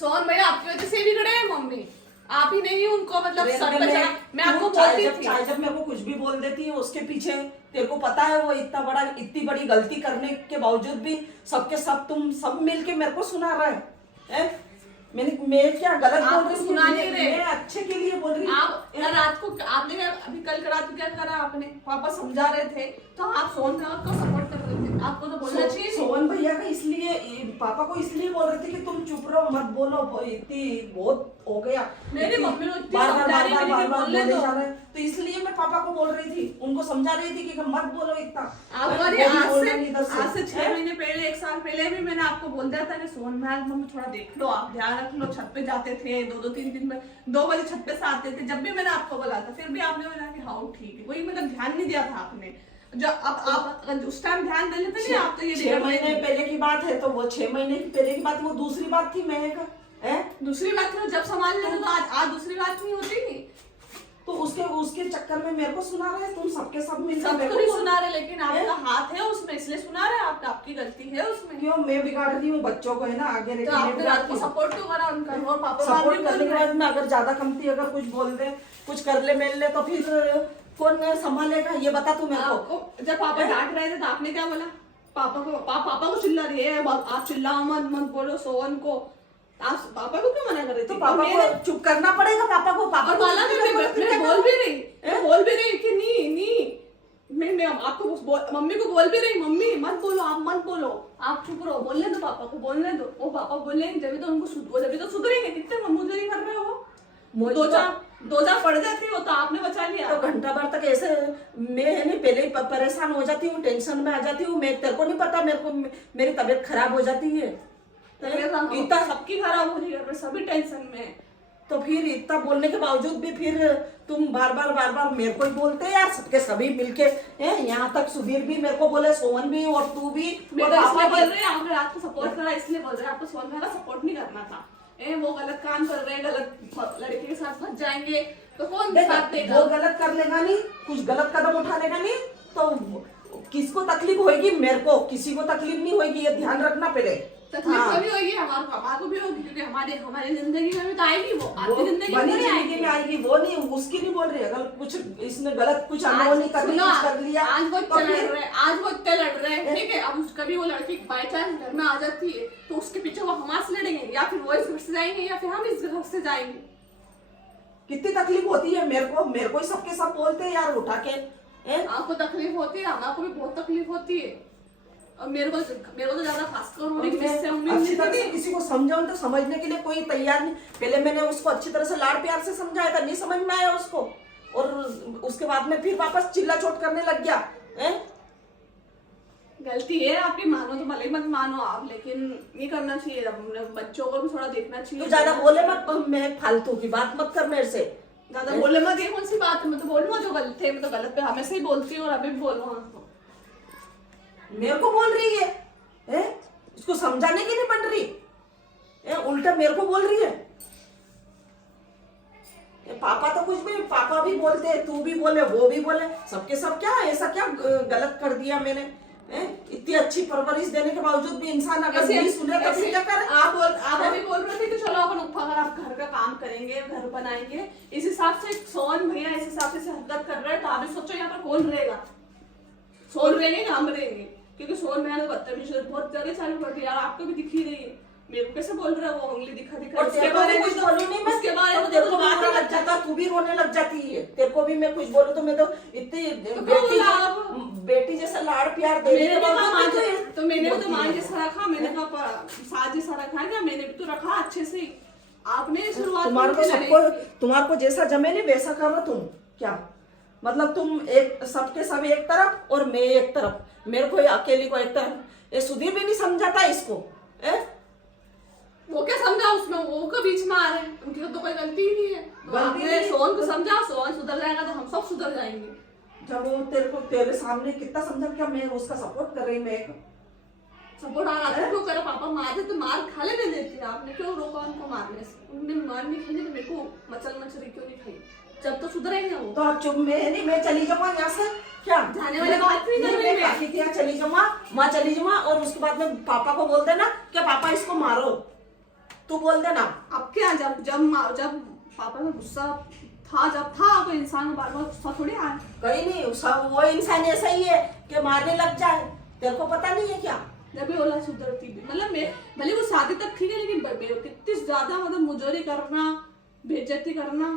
सोहन भैया आपकी वजह से बिगड़े हैं मम्मी, आप ही नहीं उनको मतलब सर पे चढ़ा। मैं आपको चाहे बोलती थी जब मेरे को कुछ भी बोल देती है उसके पीछे तेरे को पता है वो इतनी बड़ी गलती करने के बावजूद भी सबके सब तुम सब मिलके मेरे को सुना रहे हैं। मैं क्या गलत बोल रही हूँ? सुना नहीं रहे, मैं अच्छे के लिए बोल रही हूँ। आप रात को आपने अभी कल रात को क्या करा, आपने पापा समझा रहे थे तो आप सोहन भैया को सपोर्ट कर रहे थे। आपको तो बोलना चाहिए। सोहन भैया का इसलिए पापा को इसलिए बोल रहे थे कि तुम चुप रहो मत बोलो, इतनी बहुत हो गया। मेरी मम्मी ने इतनी बार समझा रही थी कि बोलने दो। जा रहे, तो इसलिए मैं पापा को बोल रही थी, उनको समझा रही थी कि मत बोलो इतना। आज से 6 महीने पहले 1 साल पहले भी मैंने आपको बोल दिया था कि सोहन भैया मम्मी थोड़ा देख लो, आप ध्यान रख लो। छत पे जाते थे 2-3 दिन में 2 बजे छत पे से आते थे। जब भी मैंने आपको बोला था फिर भी आपने बोला कि हाँ ठीक है, वही मतलब ध्यान नहीं दिया था आपने। जो अब आप उस टाइम ध्यान दे लेते नहीं, आप तो ये 6 महीने पहले की बात है, तो वो 6 महीने पहले की बात, वो दूसरी बात थी। मैं दूसरी बात थी जब संभाल लेते तो आज दूसरी बात नहीं होती थी। तो उसके चक्कर में मेरे को सुना रहे तुम सबके सब मिल सबको नहीं सुना रहे, लेकिन आपका हाथ है उसमें इसलिए सुना रहे, आपकी गलती है उसमें। क्यों मैं बिगाड़ रही हूँ बच्चों को, है ना आगे तो आपने रात को सपोर्ट क्यों करा उनका? और पापा सपोर्ट करने के बाद में अगर ज्यादा कमती अगर कुछ बोल दे, कुछ कर ले मेल ले, तो फिर कौन संभालेगा ये बता तू मेरे को। जब पापा डांट रहे थे तो आपने क्या बोला? पापा को चिल्ला रही है, आप चिल्लाओ मत बोलो सोहन को। आप पापा को क्यों मना कर रहे थे? तो पापा को चुप करना पड़ेगा। पापा को मैं बोल भी रही कि नहीं मैं आपको मम्मी को बोल भी रही, मम्मी मत बोलो, आप मत बोलो, आप चुप रहो, बोलने दो पापा को, बोलने दो। वो पापा बोलेंगे जब तो उनको जब तो सुधरेंगे। कितने मम्मूजरी कर रहे हो? 2-4 पड़ जाती हो तो आपने बचा लिया। तो घंटा भर तक ऐसे मैं है नहीं पहले ही परेशान हो जाती हूँ, टेंशन में आ जाती हूँ। मैं तेरे को नहीं पता, मेरी तबीयत खराब हो जाती है। इतना सबकी खराब हो रही है, सभी टेंशन में। तो फिर इतना बोलने के बावजूद भी फिर तुम बार बार मेरे को ही बोलते हैं यार। सबके सभी मिलके यहाँ तक सुधीर भी मेरे को बोले, सोहन भी और तू भी। मैं तो इसलिए बोल रहे हैं, आपने रात को सपोर्ट करा इसलिए बोल रहे हैं। आपको सोहन भैया का सपोर्ट नहीं करना था। वो गलत काम कर रहे हैं, गलत लड़के के साथ फंस जाएंगे तो कौन साथ देगा? वो गलत कर लेगा नहीं, कुछ गलत कदम उठा लेगा नहीं तो किसको तकलीफ होगी? मेरे को किसी को तकलीफ नहीं होगी, ये ध्यान रखना पहले। तकलीफ कभी होगी, हमारे पापा को भी होगी, क्योंकि हमारी जिंदगी में भी तो आएगी। वो आपकी जिंदगी में आएगी, वो नहीं, उसकी नहीं बोल रही। अगर कुछ इसने गलत कुछ अनहोनी कर लिया, आज वो इतने लड़ रहे हैं, ठीक है। अब कभी वो लड़की बाय चांस घर में आ जाती है तो उसके पीछे वो हमारे से लड़ेंगे, या फिर वो इस घर से जाएंगे, या फिर हम इस घर से जाएंगे। कितनी तकलीफ होती है मेरे को सबके सब बोलते हैं यार उठा के। आपको तकलीफ होती है, हमारे भी बहुत तकलीफ होती है। और मेरे को तो ज्यादा खास कर अच्छी तरह से किसी को समझाऊं तो समझने के लिए कोई तैयार नहीं। पहले मैंने उसको अच्छी तरह से लाड़ प्यार से समझाया था, नहीं समझ में आया उसको, और उसके बाद में फिर वापस चिल्ला चोट करने लग गया। गलती है आपकी, मानो तो भले मत मानो आप, लेकिन नहीं करना चाहिए। बच्चों को भी थोड़ा देखना चाहिए। तो ज्यादा बोले मत, मैं फालतू की बात मत कर मेरे से। ज्यादा बोले मत, ये कौन सी बात है? मैं तो बोलूंगा जो गलत है, मैं तो गलत पे हमेशा ही बोलती हूँ और अभी भी बोलूंगा। मेरे को बोल रही है, इसको समझाने की नहीं बन रही, उल्टा मेरे को बोल रही है। पापा तो कुछ भी, पापा भी बोलते हैं, तू भी बोले, वो भी बोले, सबके सब क्या ऐसा क्या गलत कर दिया मैंने? इतनी अच्छी परवरिश देने के बावजूद भी इंसान अगर नहीं सुने तो फिर क्या करे? आप अभी बोल रहे थे कि चलो अपन अगर आप घर का काम करेंगे, घर बनाएंगे, इस हिसाब से सोहन भैया इस हिसाब से हरकत कर रहे हैं, तो आप भी सोचो यहाँ पर कौन रहेगा? सोहन रहेंगे, हम रहेंगे, क्योंकि सोहन भैया ने बदतमीजी बहुत जगह चालू कर दिया। आपको भी दिखी रही है, मेरे को कैसे बोल रहे हो? वो उंगली दिखा उसके बारे में कुछ बोलूं नहीं मैं, उसके बारे में तेरे को बात लग जाता, तू भी रोने लग जाती है। तेरे को भी मैं कुछ बोलूं तो मैं तो इतनी बेटी जैसा लाड़ प्यार दे रही है। तो मैंने तो मां जैसा रखा, मैंने तो सास जैसा रखा है ना, मैंने भी तो रखा अच्छे से। आपने शुरुआत तुम्हारे को जैसा जमे नहीं वैसा करो तुम। क्या मतलब तुम एक सबके सब एक तरफ और मैं एक तरफ, मेरे को अकेली को एक तरफ। ये सुधीर भी नहीं समझाता इसको। वो क्या समझा उसमें? वो के बीच में आ रहे हैं, उनकी तो कोई गलती ही नहीं है। तो आपने सोहन को समझा, सोहन सुधर जाएगा तो हम सब सुधर जाएंगे। जब वो तेरे सामने कितना समझा, क्या मैं उसका सपोर्ट कर रही? मैं सपोर्ट आ रहा क्यों करो? पापा मारते तो मार खा लेने देते, आपने क्यों रोका उनको मारने से? उनने मार नहीं खाई तो मेरे को मचली क्यों नहीं खाई? जब तो सुधरेंगे वो। तो आप चुप, मैं चली जाऊंगा यहाँ से। क्या जाने वाले बात नहीं कर रही मैं क्या चली जाऊंगा, माँ चली जाऊंगा, और उसके बाद में पापा को बोल देना कि पापा इसको मारो। तू बोल देना। अब क्या, जब जब जब पापा का गुस्सा जब था तो इंसान बार बार गुस्सा थोड़ी आया। कहीं नहीं, सब वो इंसान ऐसा ही है कि मारने लग जाए, तेरे को पता नहीं है क्या? जब भी ओला सुधरती भी, मतलब मैं भले वो शादी तक ठीक है, लेकिन कितनी ज्यादा मतलब मुजोरी करना, बेइज्जती करना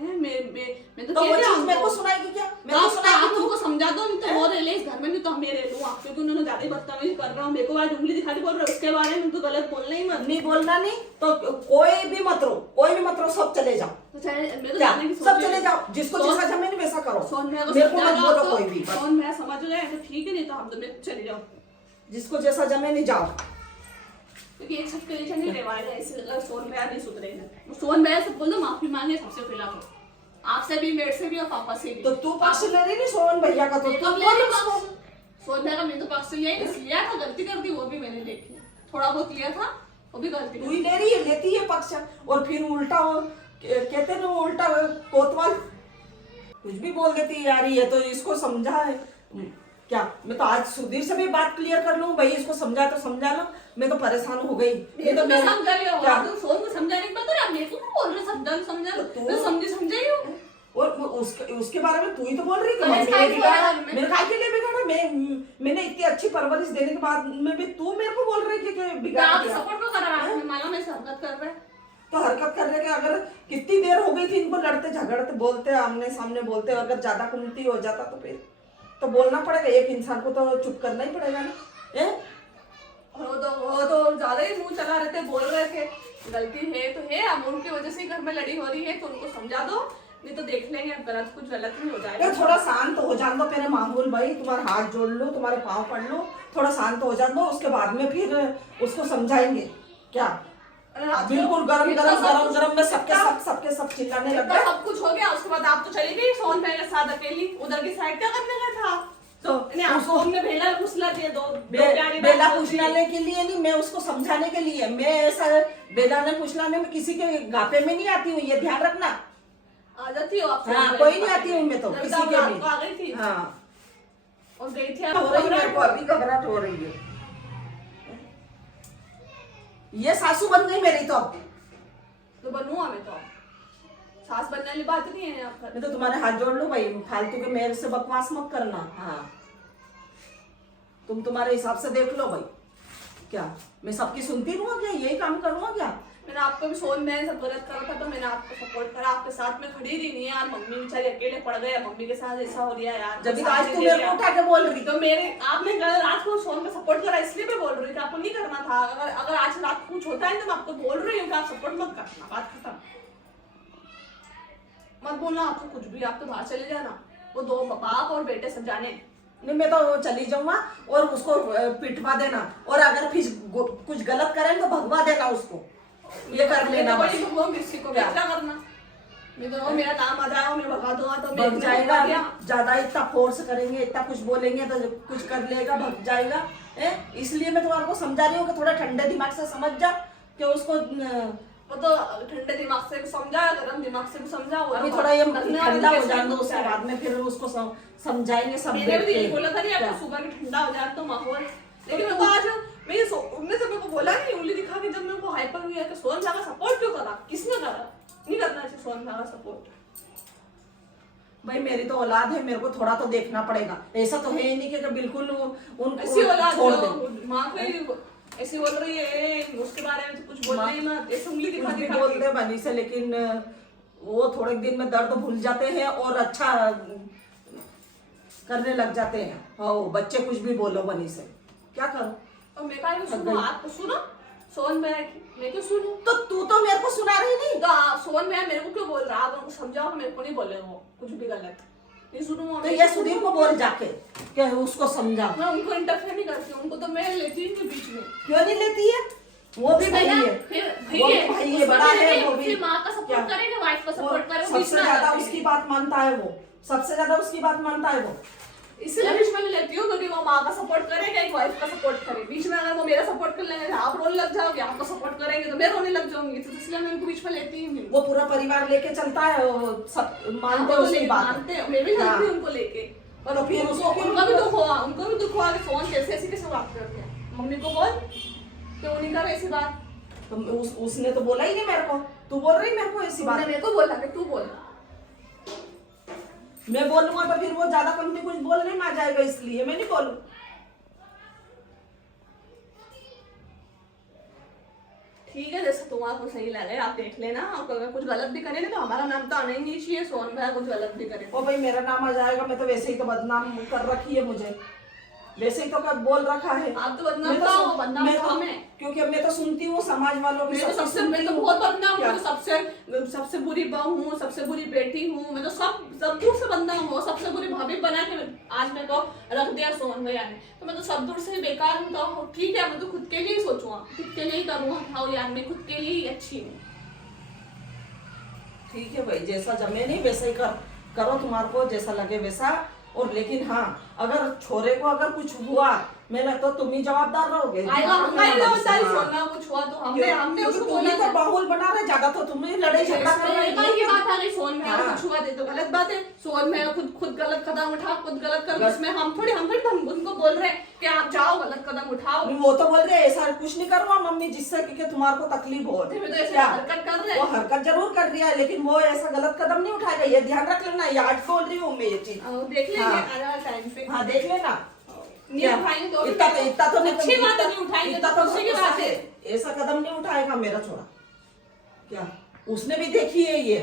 है। मैं तो वो चीज मेरे को सुनाएगी क्या? मेरे को सुनाएगी आप तू? उनको समझा दो, नहीं तो वो रह ले इस घर में, नहीं तो हम रह लूँ, क्योंकि उन्होंने ज्यादा ही बदतमीजी कर रहा हूँ। मेरे को आज उंगली दिखा के बोल रहे उसके बारे में, तो गलत बोलना ही मत। नहीं बोलना नहीं तो कोई भी मत रहो, सब चले जाओ। तो चाहे मैं तो क्या? जाने की सब चले जाओ, जिसको जैसा जमीन वैसा करो। सोन भैया को मेरे को समझा मत दो, बोलो तो कोई भी। सोन भैया समझ गए तो ठीक है, नहीं तो हम तो मैं चले जाओ, जिसको जैसा जमे नहीं जाओ, क्योंकि एक सब कलेक्शन नहीं लेवाएगा। इसलिए अगर सोन भैया नहीं सुधरेगा, सोन भैया से बोल दो माफी मांगे सबसे खिलाफ, आपसे भी, मेरे से भी और पापा से भी। तो तू पक्ष ले रही नहीं सोन भैया का, तो तू बोल उसको। सोन भैया का मैं तो पक्ष लिया ही नहीं, लिया था, गलती कर दी वो भी मैंने देखी, थोड़ा बहुत लिया था वो भी गलती तू ही ले रही है, लेती है पक्ष, और फिर उल्टा वो कहते ना उल्टा कोतवाल कुछ भी बोल देती है यार। ये तो इसको समझा है क्या? मैं तो आज सुधीर से भी बात क्लियर कर लूं, भाई इसको समझा तो समझा लो, मैं तो परेशान हो गई। ये तो मैं समझा लिया क्या? तो सोन को समझाने की बात है, आप मेरे को बोल रहे समझा मैं समझी ही हूं। और उसके बारे में तू ही तो बोल रही मैंने थी, मेरे काय के लिए बिगाड़ा? मैंने इतनी अच्छी परवरिश देने के बाद में भी तू मेरे को बोल रही कि बिगाड़ दिया। सपोर्ट को कर रहा है, मालूम है हरकत कर रहे हैं, तो हरकत करने के अगर कितनी देर हो गई थी इनको लड़ते झगड़ते, बोलते आमने सामने बोलते, अगर ज्यादा कुमती हो जाता तो फिर तो बोलना पड़ेगा, एक इंसान को तो चुप करना ही पड़ेगा ना। वो तो ज्यादा ही मुंह चला रहे थे, बोल रहे थे गलती है तो है, अब उनकी वजह से घर में लड़ी हो रही है, तो उनको समझा दो, नहीं तो देख लेंगे गलत, कुछ गलत नहीं हो जाएगा। थोड़ा शांत हो जान दो पहले मामूल भाई, तुम्हारे हाथ जोड़ लो, तुम्हारे पाँव पड़ लो, थोड़ा शांत हो जान दो, उसके बाद में फिर उसको समझाएंगे क्या? बिल्कुल गरम में सबके सब चिल्लाने लग गए। सब कुछ हो गया, उसके बाद आप तो चली गई सोन भैया के साथ अकेली, उधर की साइड क्या करने का था? तो आपको हमने बेला पुछला दिए, दो बेला पूछलाने के लिए नहीं, मैं उसको समझाने के लिए, मैं ऐसा बेला ने पूछलाने में किसी के गापे में नहीं आती हूँ, ये ध्यान रखना। आ जाती हो आप? हाँ, कोई नहीं आती हूँ मैं तो किसी के भी। आ गई थी हाँ, और गई थी, हो रही है, मेरे को अभी घबराहट हो रही है। ये सासू बन गई मेरी तो बनूंगा मैं तो, सास बनने वाली बात नहीं है यहाँ पर। मैं तो तुम्हारे हाथ जोड़ लूं भाई, फालतू के मेरे से बकवास मत करना। हाँ, तुम तुम्हारे हिसाब से देख लो भाई, क्या मैं सबकी सुनती रहूंगा क्या? यही काम करूंगा क्या? मैंने आपको भी सोन में सब गलत करा था, तो मैंने आपको सपोर्ट करा, आपके साथ में खड़ी रही नहीं यार। मम्मी बेचारी अकेले पड़ गए, मम्मी के साथ ऐसा हो रहा है यार। जब आज तू मेरे को उठा के बोल रही, तो मेरे आपने रात को सोन में सपोर्ट करा, इसलिए मैं बोल रही थी, आपको नहीं करना था। अगर आज रात को कुछ होता है तो मैं आपको बोल रही हूँ कि आप सपोर्ट मत करना, बात खत्म, मत बोलना आपको कुछ भी, आप तो बाहर चले जाना, वो दो बाप और बेटे सब जाने। नहीं, मैं तो चली जाऊंगा और उसको पिटवा देना, और अगर फिर कुछ गलत करें तो भगवा देना उसको, ये कर लेना। किसी को क्या करना, मैं तो मेरा काम आ जाएगा, मैं भगा दूंगा तो भग जाएगा। ज्यादा इतना फोर्स करेंगे, इतना कुछ बोलेंगे तो कुछ कर लेगा, भग जाएगा। इसलिए मैं तुम्हारे को समझा रही हूँ कि थोड़ा ठंडे दिमाग से समझ जा कि उसको, वो तो ठंडे दिमाग से भी समझा, गरम दिमाग से भी समझा। अभी थोड़ा ये ठंडा हो जाने दो, उसके बाद में फिर उसको समझाएंगे सब। मैंने भी यही बोला था नहीं आपको सुबह के ठंडा हो जाए तो माहौल, लेकिन मैं तो आज उनने से मेरे को बोला नहीं, उंगली दिखा के जब मेरे को हाइपर हुई है कि सोन भैया का सपोर्ट क्यों करा, किसने करा? नहीं करना चाहिए सोन भैया का सपोर्ट। भाई मेरी तो औलाद है, मेरे को थोड़ा तो देखना पड़ेगा, ऐसा तो है ही नहीं कि बिल्कुल उनको ऐसी औलाद छोड़ दे। माँ को ऐसी बोल रही है, उसके बारे में तो कुछ बोल नहीं मत, ऐसे उंगली दिखा दिखा बोलते बनी से, लेकिन वो थोड़े दिन में दर्द भूल जाते हैं और अच्छा करने लग जाते हैं। हाँ, बच्चे कुछ भी बोलो बनी से, क्या करो? और मैं कहा सुनो, आपको सुनो सोन भैया की, मैं क्यों सुनूं? तो तू तो मेरे को सुना रही नहीं, तो सोन भैया मेरे को क्यों बोल रहा? आप उनको समझाओ, मेरे को नहीं बोले वो कुछ भी गलत, नहीं सुनूंगा। तो ये सुधीर को बोल जाके कि उसको समझा। मैं उनको इंटरफेयर नहीं करती, उनको तो मैं लेती हूँ बीच में। क्यों नहीं लेती है? वो भी भाई है, वो भी भाई है, बड़ा है वो भी। माँ का सपोर्ट करेंगे, वाइफ का सपोर्ट करेंगे, सबसे ज्यादा उसकी बात मानता है वो, सबसे ज्यादा उसकी बात मानता है वो। इसलिए बीच में लेती हूँ क्योंकि वो माँ का सपोर्ट करेगा, एक वाइफ का सपोर्ट करे। बीच में अगर वो मेरा सपोर्ट कर लेंगे, आप रोने लग जाओगे, आपको सपोर्ट करेंगे तो मैं रोने लग जाऊंगी, तो इसलिए मैं उनको बीच में लेती हूँ। वो पूरा परिवार लेके चलता है, सब मानते हैं उसकी बात, मानते हैं, मैं भी चलती हूँ उनको लेके। और फिर उसको उनका भी दुख हुआ कि फोन कैसे ऐसी कैसे बात करते हैं। मम्मी को बोल कि उन्हीं का ऐसी बात, तो उसने तो बोला ही नहीं मेरे को, तू बोल रही मेरे को ऐसी बात। मेरे को बोला कि तू बोल, मैं बोलूंगा तो फिर वो ज्यादा कम कुछ बोलने में आ जाएगा, इसलिए मैं नहीं बोलूं। ठीक है, जैसे तुम्हारा सही लगे आप देख लेना। अगर कुछ गलत भी करेंगे तो हमारा नाम तो आना ही नहीं चाहिए, सोन भाई कुछ गलत भी करे। ओ भाई मेरा नाम आ जाएगा, मैं तो वैसे ही तो बदनाम कर रखी है मुझे, वैसे ही तो कर बोल रखा है। आप तो बदनाम तो हो, बदनाम तो हमें, क्योंकि अब मैं तो सुनती हूँ समाज वालों की, मैं तो बहुत बदनाम हूँ, सबसे बुरी बहू हूँ, सबसे बुरी बेटी हूँ, मैं तो सब दूर से बदनाम हूँ। सबसे बुरी भाभी बना के आज मेरे को रख दिया सोन भैया ने, तो मैं तो सब दूर से बेकार हूँ। तो ठीक है, मैं तो खुद के लिए ही सोचूंगा, खुद के लिए ही करूँगा। हाँ यार, मैं खुद के लिए ही अच्छी हूँ। ठीक है भाई, जैसा जमे नहीं वैसा ही करो, तुम्हारे को जैसा लगे वैसा। और लेकिन हाँ, अगर छोरे को अगर कुछ हुआ मैंने तो तुम ही जवाबदार रहोगे। कुछ हुआ तो हमने उसको बोला तो बाहुल बना रहे ज्यादा, तो तुम्हें लड़ाई झगड़ा कर रहे हो। ये बात आ गई, सोन में कुछ हुआ दे तो गलत बात है। सोन में खुद गलत कदम उठा, खुद गलत कर, उसमें हम थोड़ी उनको बोल रहे हैं कि आप जाओ गलत कदम उठाओ। वो तो बोल रहे ऐसा कुछ नहीं करूँगा मम्मी जिससे कि तुम्हारे को तकलीफ हो। हरकत कर रहे, वो हरकत जरूर कर रही है, लेकिन वो ऐसा गलत कदम नहीं उठाएगा, ये ध्यान रख लेना। ये आज बोल रही हूँ मैं ये चीज, देख लेंगे टाइम पे। हाँ देख लेना। इतना तो अच्छी बात नहीं उठाएंगे, इतना तो खुशी की बात है। ऐसा कदम नहीं उठाएगा मेरा छोरा। क्या उसने भी देखी है ये?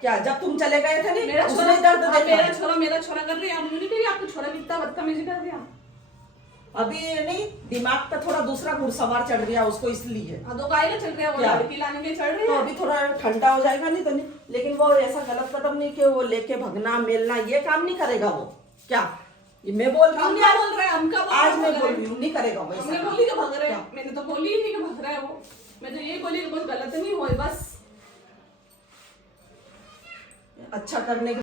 क्या जब तुम चले गए थे नहीं, मेरा उसने दर्द देखा। मेरा छोरा कर रही है, आपको छोरा कितना बदतमीजी कर दिया। अभी नहीं, दिमाग पे थोड़ा दूसरा घुड़सवार चढ़ गया उसको, इसलिए। हाँ, तो काहे चल रहा है, वो लड़की लाने के चढ़ रही है। तो अभी थोड़ा ठंडा हो जाएगा, नहीं तो नहीं। लेकिन वो ऐसा गलत कदम नहीं कि वो लेके भगना मिलना, ये काम नहीं करेगा वो। क्या ये मैं बोल रही हूँ, क्या बोल रहे हैं? हम क्या आज मैं बोल रही हूँ, नहीं करेगा वो। हमने बोली कि भग रहे हैं, मैंने तो बोली ही नहीं कि भग रहा है वो। मैं तो ये बोली कि कुछ गलत नहीं हुआ, बस अच्छा करने